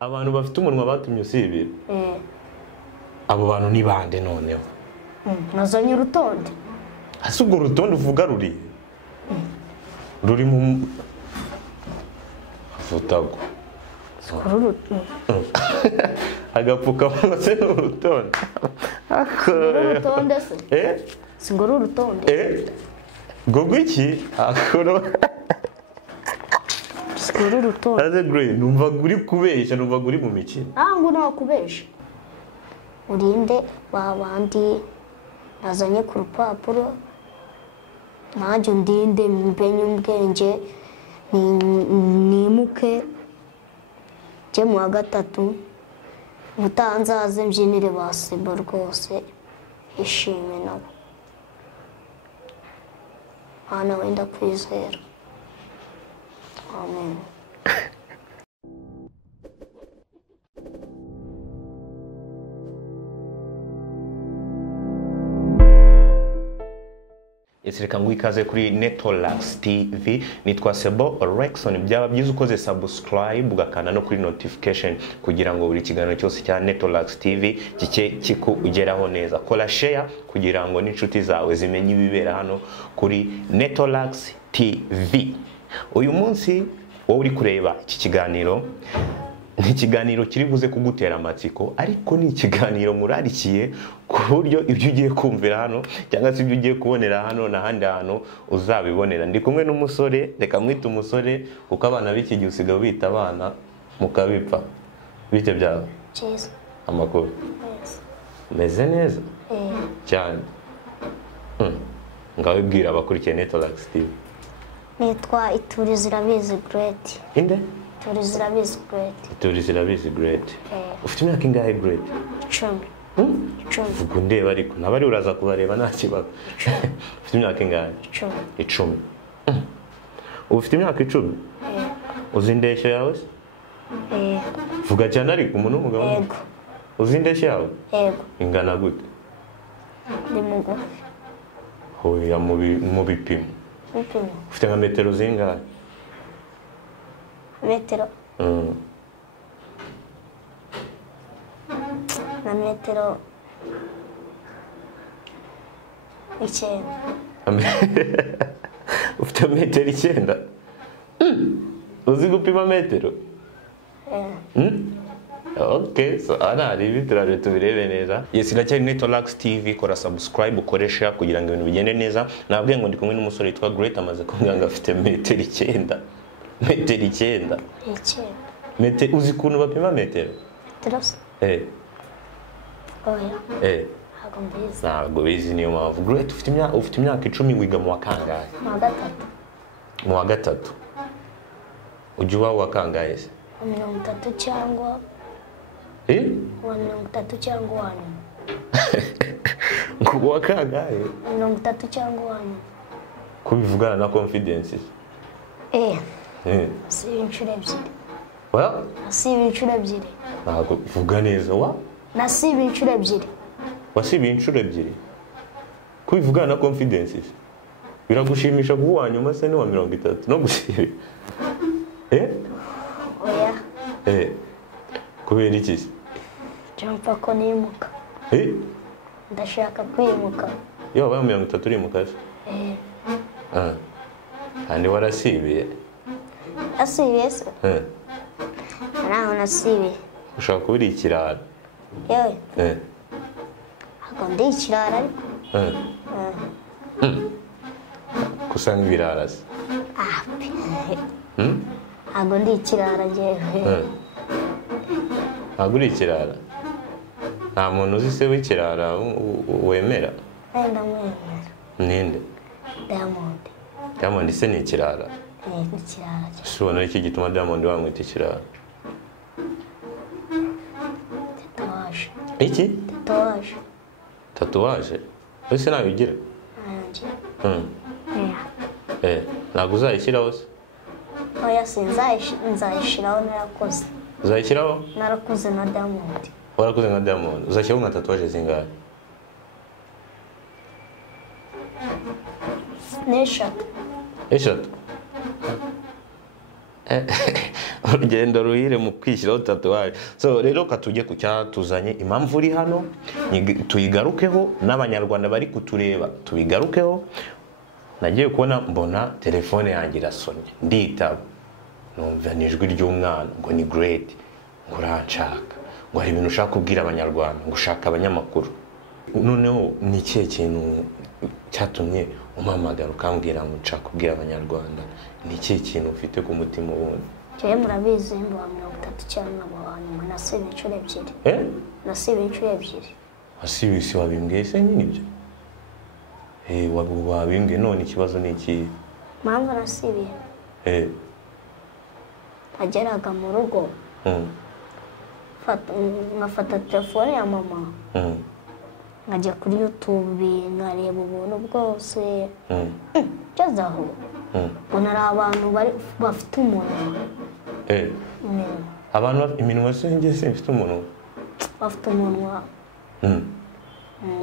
abantu bafite umunwa batumye usibira abo bantu ni bande noneho nazanye urutonde hasi urwo rutonde uvuga ruri mu futago agapfukamunwa se n'urutonde urutonde se singoro urutonde gogo iki akoro singoro urutonde aze grey numva uri kubesha numva uri mu mikino ngo nawe kubesha urinde babandi nazanye ku rupapuro nanjye undinde mbenye ubwenge nimuke je mu wa gatatu utanzaze mbyinire basebo rwose ishime nabo hana wenda kwizera amen Reka ngo ikaze kuri Netolax TV nitwa Sebo Rexon byaba byiza ukoze subscribe ugakanda no kuri notification kugira ngo buri kiganiro cyose cya Netolax TV kike kikugeraho neza kola share kugira ngo n'inshuti zawe zimenye ibibera hano kuri Netolax TV uyu munsi wowe uri kureba iki kiganiro ni ikiganiro kiri buze kugutera amatsiko ariko ni ikiganiro murarikiye ku buryo ibyo ugiye kumvira hano cyangwa se ibyo ugiye kubonera hano n'ahandi hantu uzabibonera ndi kumwe n'umusore reka mwite umusore kuko abana b'iki gihe usigaye bita abana mukabipfa bite byawe cyiza amakuru meze neza cyane ngawe bwira abakurikiye Netolax TV nitwa Iturizirabizi Great inde Iturizirabizi Great Iturizirabizi Great ufite imyaka ingahe Great 10 vuga ndeba ariko nabari uraza kubareba nta kibazo ufite imyaka ingahe 10 ufite imyaka 10 uzi indeshyo yawe vuga cyane ariko umuntu w'umugabo yego uzi indeshyo yawe yego ingana gute ndi mugufi hoya mu bipimo ufite nka metero zingahe metero na metero 9 ufite metero 9 uzi gupima metero Okay, so ana ribi turaje tubirebe neza. Yes, iracyari Netolax TV, kora subscribe ukoresha kugira ngo ibintu bigende neza. Nabwiye ngo ndi kumwe n'umusore witwa Great amaze kumbwira afite metero 9. Metero 9. Metero uzi kuntu bapima metero? Metero? Oya. Ntabwo bizi niyo mpamvu. Great ufite imyaka 10 wiga mu wa kangahe? Mu wa gatatu. Mu wa gatatu. Ujya uba wa kangahe se? 30 cyangwa wa 30 cyangwa wa ngo wa kangahe? 30 cyangwa wa kubivugana na confidence. Si inshuro ebyiri. Wa? Si inshuro ebyiri. Ntabwo vuga neza wa? Na si inshuro ebyiri. Wasibi inshuro ebyiri. Kubivugana na confidence. Biragushimisha kuwa nyuma se ni wa 30 no gusiba. Oya. Kubera iki? Jampa ko nimuka. Ndashaka kwimuka. Yo wabaye 30 uri mu kazi. Kandi warasibiye. Asibiye se? Naho nasibiye. Ushaka kubira ikirara. Yewe. Ako ndi ikirara ariko. Kusanga ibirara se. Ako ndi ikirara jewe. Ntabwo uri ikirara. Nta muntu uzi se w'ikirara wemera? Ndamwemera. Ninde? Diamond. Diamond se ni ikirara? Ni ikirara. Shobora iki gituma Diamond wamwita ikirara? Tatuwaje. Iki? Tatuwaje. Tatuwaje? Ese nawe ugira? Ntabwo uzayishyiraho se? Oya nzayishyiraho narakoze. Uzayishyiraho? Narakoze na Diamond. Warakoze nka Diamond. Uzashyiraho nka tatuwaje zingahe? N'eshatu. Eshatu? urugendo ruhire mu kwishyiraho tatuwaje. So rero katujye ku cyatuzanye, impamvu uri hano tuyigarukeho, n'abanyarwanda bari kutureba tubigarukeho. Nagiye kubona mbona telefone yanjye irasonye, nditaba, numva nijwi ry'umwana ngo ni Great, ngo uranshaka, ngo hari ibintu ushaka kubwira abanyarwanda, ngo ushaka abanyamakuru. Noneho ni ikihe kintu cyatumye umpamagara ukambwira ngo nshaka kubwira abanyarwanda? Ni ikihe kintu ufite ku mutima wundi? Jewe murabizi mba 30 cyangwa abantu nasibe inshuro ebyiri. Nasibe inshuro ebyiri. Asibisi wabimbwiye se nyine ibyo? Wabimbwiye, none ikibazo ni iki? Mpamvu nasibiye. Ageraga mu rugo. Ngafata telefone ya mama. Nkajya kuri YouTube nkareba ubuntu bwose. Ngeze aho mbona ari abantu bafite umunwa. Abantu iminwa se njye simfite umunwa? Bafite umunwa.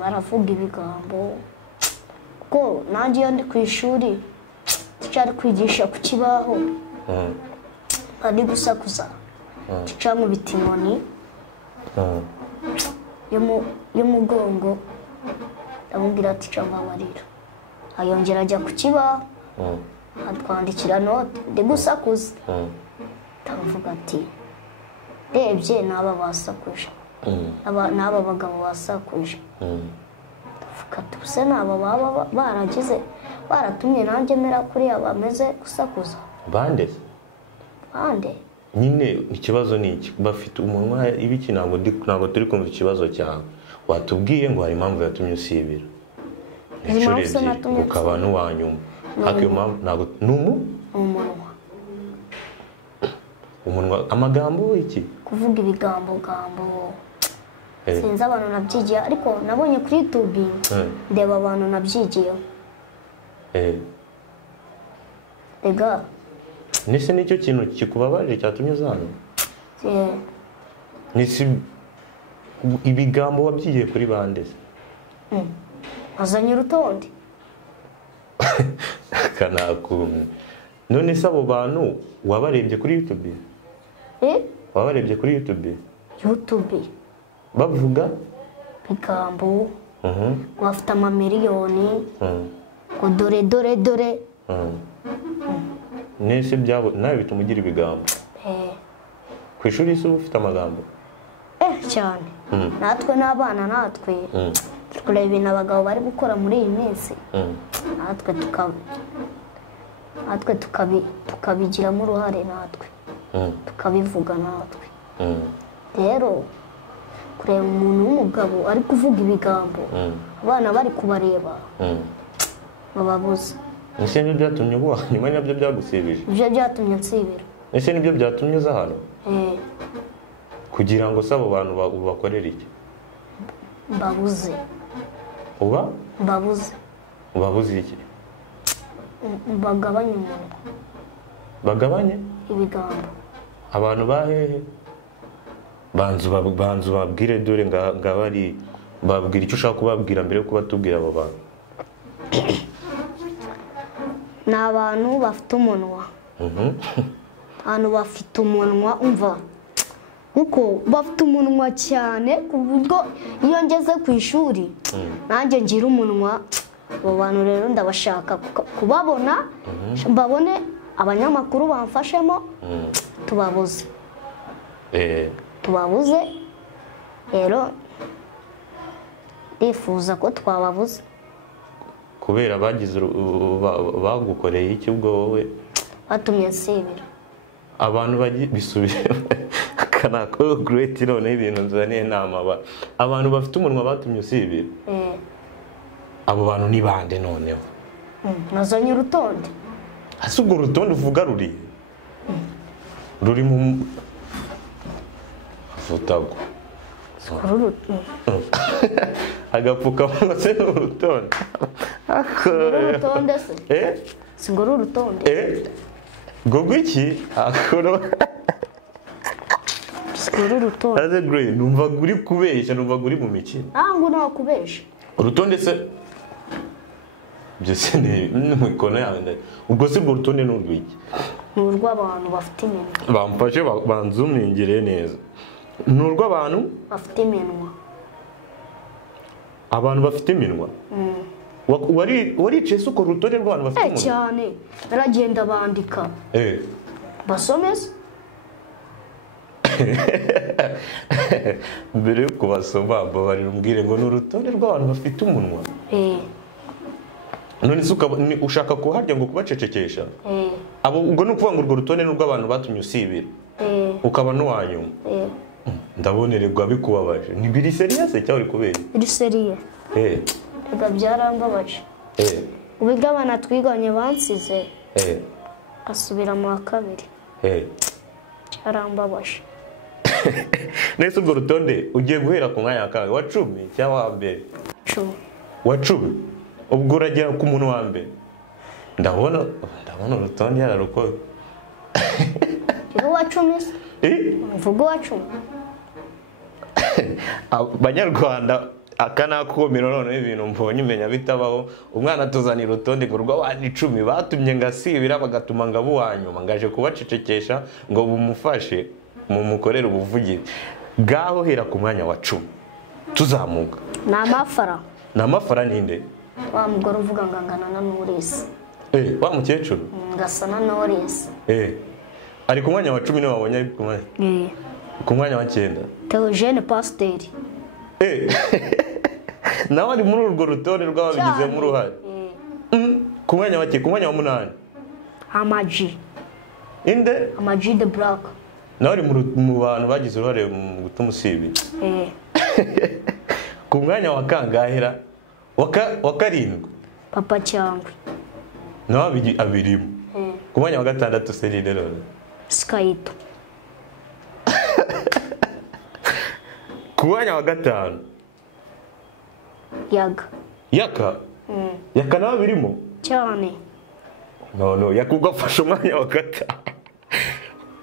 Baravuga ibigambo. Ko nanjye iyo ndi ku ishuri cyari kwigisha ku kibaho. Ari gusakuza. Cyangwa bitimoni. Y'umugongo. Ndamubwira ati cyangwa barira. Ayongera ajya ku kibaho. Atwandikira note ndi gusakuza. Ndavuga ati rebye n'aba basakuje. N'aba bagabo basakuje. Ndavuga ati buse n'aba baba baragize baratumye nanjye mera kuri abameze gusakuza. Bande? Bande. Nyine ikibazo ni iki? Bafite umunwa ibiki? Ntabwo turi kumva ikibazo cyawe. Watubwiye ngo hari impamvu yatumye usibira. Ukaba n'uwanyuma. Akiyo mpamvu ntabwo umunwa amagambo iki? Kuvuga ibigambo. Sinzi abantu nabyigiye ariko nabonye kuri YouTube ndeba abantu nabyigiyeho. Ega nese nicyo kintu kikubabaje cyatumye uzana? Nisi ibigambo wabyigiye kuri bande se? Azanye urutonde. Kanakumwe. None se abo bantu wabarebye kuri YouTube? Wabarebye kuri YouTube? YouTube. Bavuga bigambo. Bafite amamiliyoni. Ngo dore. Nese byabo nawe bituma ugira ibigambo? Ku ishuri se ufite amagambo? Cyane. Natwe n'abana natwe. Tureba ibintu abagabo bari gukora muri iyi minsi. Natwe tukabigiramo uruhare natwe. Tukabivuga natwe. Rero kureba umuntu w'umugabo ari kuvuga ibigambo, abana bari kubareba bababuza. Ese nibyo byatumye uba nyuma nabyo byagusibije? Ibyo byatumye nsibira. Ese nibyo byatumye uza hano? Kugira ngo sabo bantu bakorera iki? Babuze. Babuze? Babuze iki? Bagabanye umunwa. Bagabanye? Ibigambo. Abantu bahehe? Banzu babwire dore ngabari babwira icyo ushaka kubabwira mbere yo kubatubwira abo bantu. N'abantu bafite umunwa. Abantu bafite umunwa umva. Uko bafite umunwa cyane ku buryo iyo ngeze ku ishuri nanjye ngira umunwa. Abo bantu rero ndabashaka kubabona, mbabone abanyamakuru bamfashemo tubabuze. Tubabuze rero ndifuza ko twababuze. Kubera bagize bagukoreye iki ubwo wowe? Batumye nsibira. Abantu bisubije kanako Great none ibintu nzaniye nama abantu bafite umunwa batumye usibira. Abo bantu ni bande noneho? Nazanye urutonde. Ase ubwo rutonde uvuga ruri mu futago. Agapfukamunwa se n'urutonde? Urutonde se? Singoro urutonde. Gogo iki? Singoro urutonde. Aze Great, numva uri kubeshya, numva uri mu mikino. Ngo nawe kubeshya. Urutonde se byose ni mu ikono yawe. Ubwo se urwo rutonde n'urwiki? ni urw'abantu bafite iminwa. Bamfashe banzumingire neza. Ni urw'abantu bafite iminwa. Abantu bafite iminwa. Waricaye uko urutonde rw'abantu bafite iminwa? Cyane. Naragenda bandika. Basomeze. Mbere yo kubasoma barirumbwire ngo ni urutonde rw'abantu bafite umunwa. None ushaka kuharya ngo kubacecekesha? Abo ubwo nukuvuga ngo urwo rutonde n'urw'abantu batumye usibira. Ukaba n'uwanyuma. Ndabonererwa bikubabaje. Ni biri serious cyangwa uri kubera? Biri serious. Ega byarambabaje. Ubiga abana twiganye bansize. Asubira mu wa kabiri. Arambabaje. Nese urwo rutonde ugiye guhera ku mwanya wa 10 cyangwa wa mbere? 10. Wa 10? Ubwo uragera ku muntu wa mbere. Ndabona urutonde yararukoze. Wa 10? Mvugo wa 10. Abanyarwanda akanakomero none ibintu mbonye umenya bitabaho. Umwana atuzanira urutonde ngo rw'abandi 10 batumye ngasibira bagatuma ngabo wanyuma ngaje kubacecekesha ngo bumufashe mu mukorera ubuvugire. Gaho hera ku mwanya wa 10. Tuzamuka. Na mafara ninde? Wa mugore uvuga ngangana na Knowless. Wa mukecuru? Ngasana na Knowless. Ari ku mwanya wa 10 niwe wabonye ari ku mwanya? Ku mwanya wa 9. Theogene Pasteur. Nawe ari muri urwo rutonde rw'ababigize mu ruhare. Ku mwanya wa 8. Amaji. Inde? Amaji the Black. Nawe ari mu bantu bagize uruhare mu gutuma usibi. Ku mwanya wa kangahera wa 7. Papa Cyangwe. Nawe abirimo. Ku mwanya wa 6 Serine rero. Skyto. Ku mwanya wa 5 Yaka. Yaka nawe birimo cyane. No yakugafasha umwanya wa 5.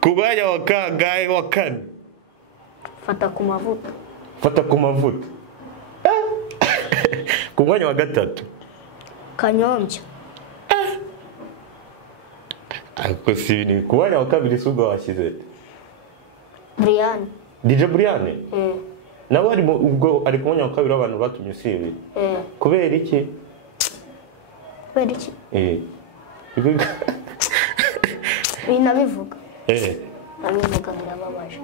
Ku mwanya wa kangahe wa 4? Fata ku mavuta. Ku mwanya wa 3 Kanyombya. Ako sibini ku mwanya wa 2 sugo washyize Brian. DJ Brian? Nawe ari ubwo ari ku mwanya wa 2 abantu batumye usibira. Kubera iki? Binabivuga. Nabivuga birababaje.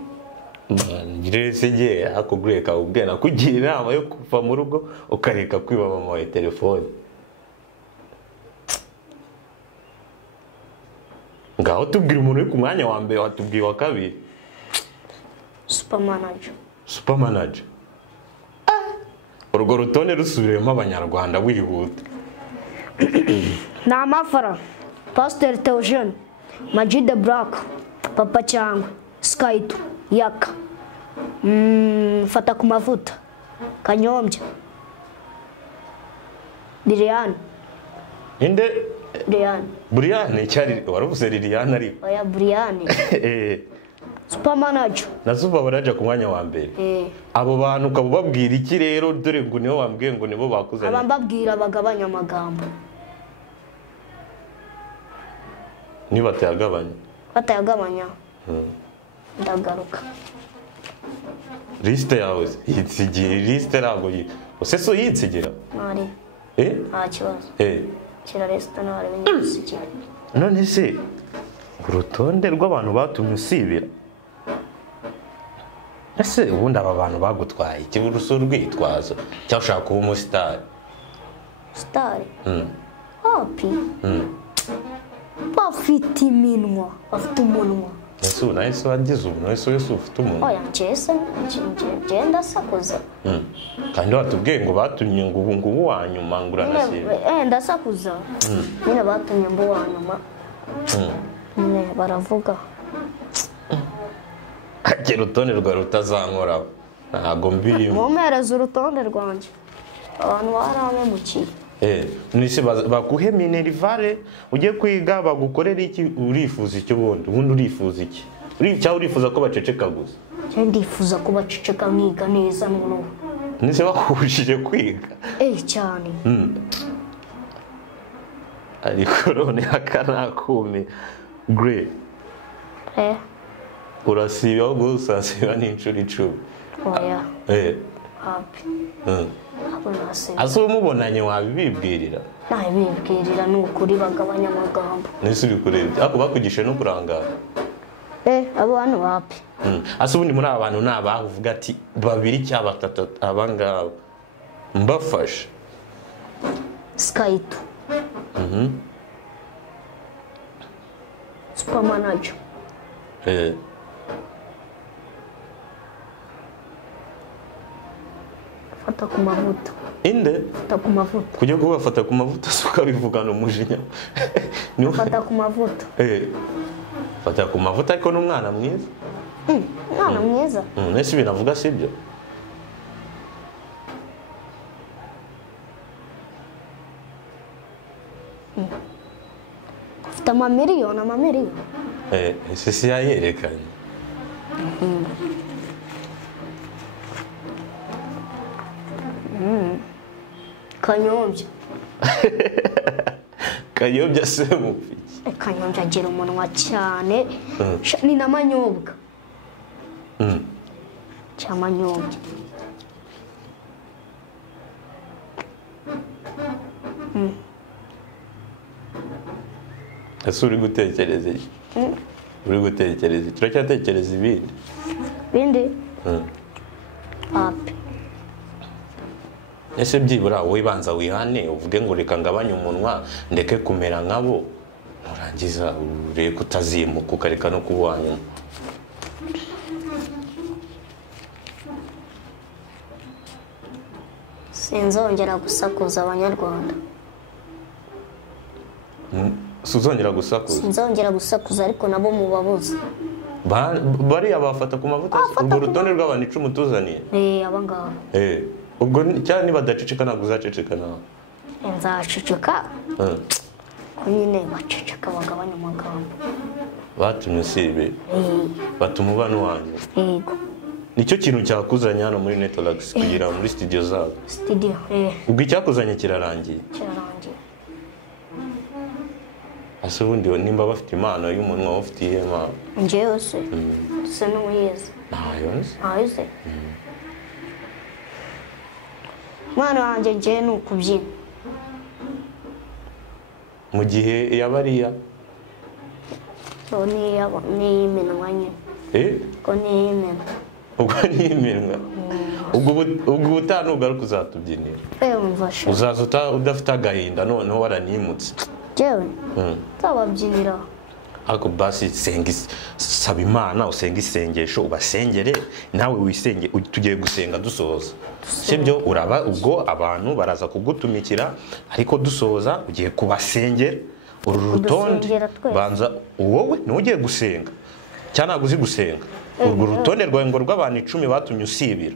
Ngirese akugureka ubwena kugira inama yo kuva mu rugo ukareka kwiba mama wa telefone. Ngaho tubwira umuntu uri ku mwanya wa mbere watubwiye wa 2. Supermanager. Urwo rutonde rusubiremo abanyarwanda wihuta. Na mafara. Pasteur Theogene, Maji the Black, Papa Cyangwe, Skyto, Yaka. Fata ku mavuta. Kanyombya. Brian. Inde? Brian cyari waravuze Liliane ari. Oya Brian. Supermanager. Na Supermanager ku mwanya wa mbere. Abo bantu ukababwira iki rero dore ngo niho wambwiye ngo nibo bakuzanye. Abambabwira bagabanya amagambo. Ni batayagabanya. Ndagaruka. Liste yawe yitsigira liste rago useso yitsigira. Mari. Nta kibazo. Kira liste nari binyitsigira. None se urutonde rw'abantu batumye usibira. Ese ubundi aba bantu bagutwaye ikiburuso rwitwazo cyangwa ushaka kuba umustar? Star. Happy. Bafite iminwa, bafite umunwa. Yesu nahise wagize umuntu wese ufite umuntu. Oya njese ngenda sakuza. Kandi watubwiye ngo batumye ngo ubu wanyuma nguranasiba. Ndasakuza. Nyine batumye mbo wanyuma. Baravuga. Akira urutonde rwa rutazankora. Ntago mbirimo. Mumereza urutonde rwanjye. Abantu baramemukiye. Nise bakuhe minerivare ugiye kwiga bagukorera iki urifuza icyo ubundi urifuza iki? Cyangwa urifuza ko baceceka gusa? Ndifuza ko baceceka mwiga neza ngo. Nise bakushije kwiga? Cyane. Ariko none akanakume Grey urasiba ahubwo usasiba n'inshuro 10 oya happy abo nasiba ase umubonanye wabibibwirira nabibwirira n'ukuri bagabanya amagambo nese bikurebye ako bakugishe no kurangara abo hano happy ase ubundi muri abantu nabavuga ati babiri cyangwa batatu abangaba mbafasha Skyto super manager fata ku mavuta inde fata ku mavuta kujya kubafata ku mavuta suka bivugana umujinya fata ku mavuta fata ku mavuta ariko n'umwana mwiza umwana mwiza nese binavuga sibyo ufite amamiliyoni ese yayerekanye Kanyombya Kanyombya se mufiki Kanyombya agira umunwa cyane ni namanyobwa cyamanyobya ese uri gutekereza iki uri gutekereza turacyatekereza ibindi happy ese byibura wowe banza wihane uvuge ngo reka ngabanye umunwa ndeke kumera nkabo nurangiza ureke utazimuka ukareka no kubwanyuma sinzongera gusakuza abanyarwanda sinzongera gusakuza ariko nabo mubabuze bariya bafata ku mavuta ubwo rutonde rw'abantu 10 tuzaniye abangaba ubwo cyane niba daceceka ntabwo uzaceceka nawe nzaceceka ko nyine baceceka bagabanya amagambo batumye usibe batuma ubana wanyu yego nicyo kintu cyakuzanye hano muri Netolax kugira muri studio zabo ubwo icyakuzanye kirarangiye ase ubundi nimba bafite impano y'umunwa ufite ihema njyewe se se n'uyize ntayo se mwana wanjye njyewe ni ukubyina mu gihe yabariya n'iyiminwa nyine ko n'iyiminwa ubwo n'iyiminwa ubwo utanugaruka uzatubyinira uzaza udafite agahinda noneho waranimutse jewe nzababyinira ariko basi saba imana usenga isengesho ubasengere nawe wisenge tugiye gusenga dusoza sibyo uraba ubwo abantu baraza kugutumikira ariko dusoza ugiye kubasengera uru rutonde banza wowe nugiye gusenga cyane ntabwo uzi gusenga urwo rutonde rwawe ngo rw'abantu 10 batumye usibira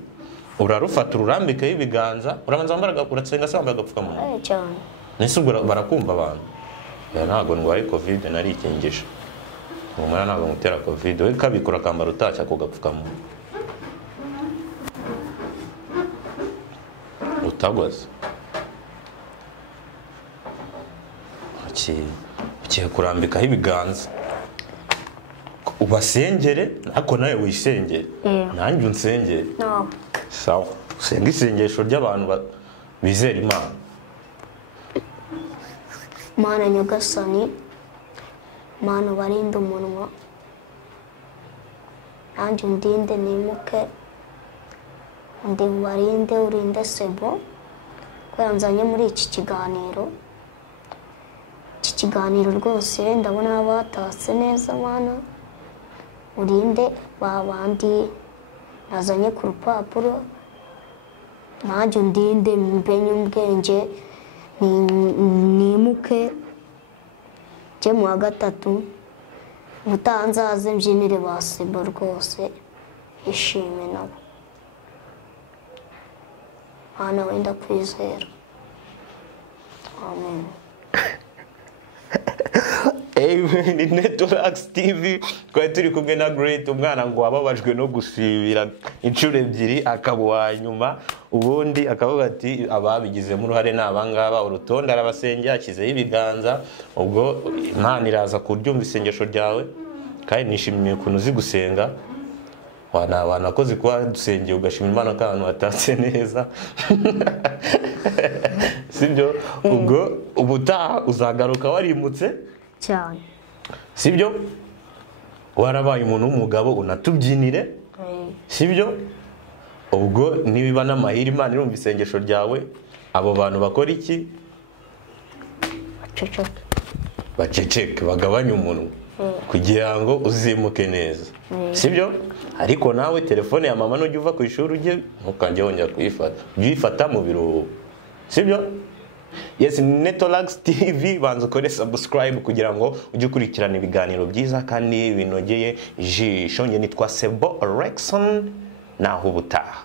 urarufata ururambikaho ibiganza urabanza wambara uratsenga se wambaye agapfukamunwa cyane nese ubwo barakumva abantu ntabwo ndwaye covid narikingisha umwana ntabwo mutera covid we kabikora akambara utashya ku gapfukamunwa utagwaza ugiye kurambikaho ibiganza ubasengere ariko nawe wisengere nanjye unsengere sawa usenga isengesho ry'abantu bizera imana mana nyagasani mana barinde umunwa nanjye undinde nimuke undi barinde urinde sebo ko yanzanye muri iki kiganiro rwose ndabona batatse neza mana urinde babandi nazanye ku rupapuro nanjye undinde mbenye ubwenge nimuke jye mu wa gatatu ubutanzaze mbyinire ba sebo rwose ishime nabo Mana wenda kwizera amen ni Netolax TV twari turi kumwe na Great, umwana ngo wababajwe no gusibira inshuro ebyiri akaba wa nyuma, ubundi akavuga ati ababigizemo uruhare n'abangaba, urutonde arabasengera akizeho ibiganza. Ubwo Imana iraza kuryumva isengesho ryawe, kandi nishimiye ukuntu uzi gusenga. Wanakoze kuba dusengeye ugashima Imana ko ahantu hatatse neza. Sibyo? Ubwo ubutaha uzagaruka warimutse cyane, sibyo? Warabaye umuntu w'umugabo unatubyinire, sibyo? Ubwo niba n'amahiri Imana irumva isengesho ryawe, abo bantu bakora iki? Baceceke, bagabanye umunwa kugira ngo uzimuke neza, sibyo? Ariko nawe telefone ya mama nujya uva ku ishuri ujye ntukajye wongera kuyifata, uyifata mu biruhuko, sibyo? Yes, Netolax TV, banza ukore subscribe kugira ngo ujye ukurikirana ibiganiro byiza kandi binogeye ijisho. Nge nitwa Sebo Rexon, naho ubutaha.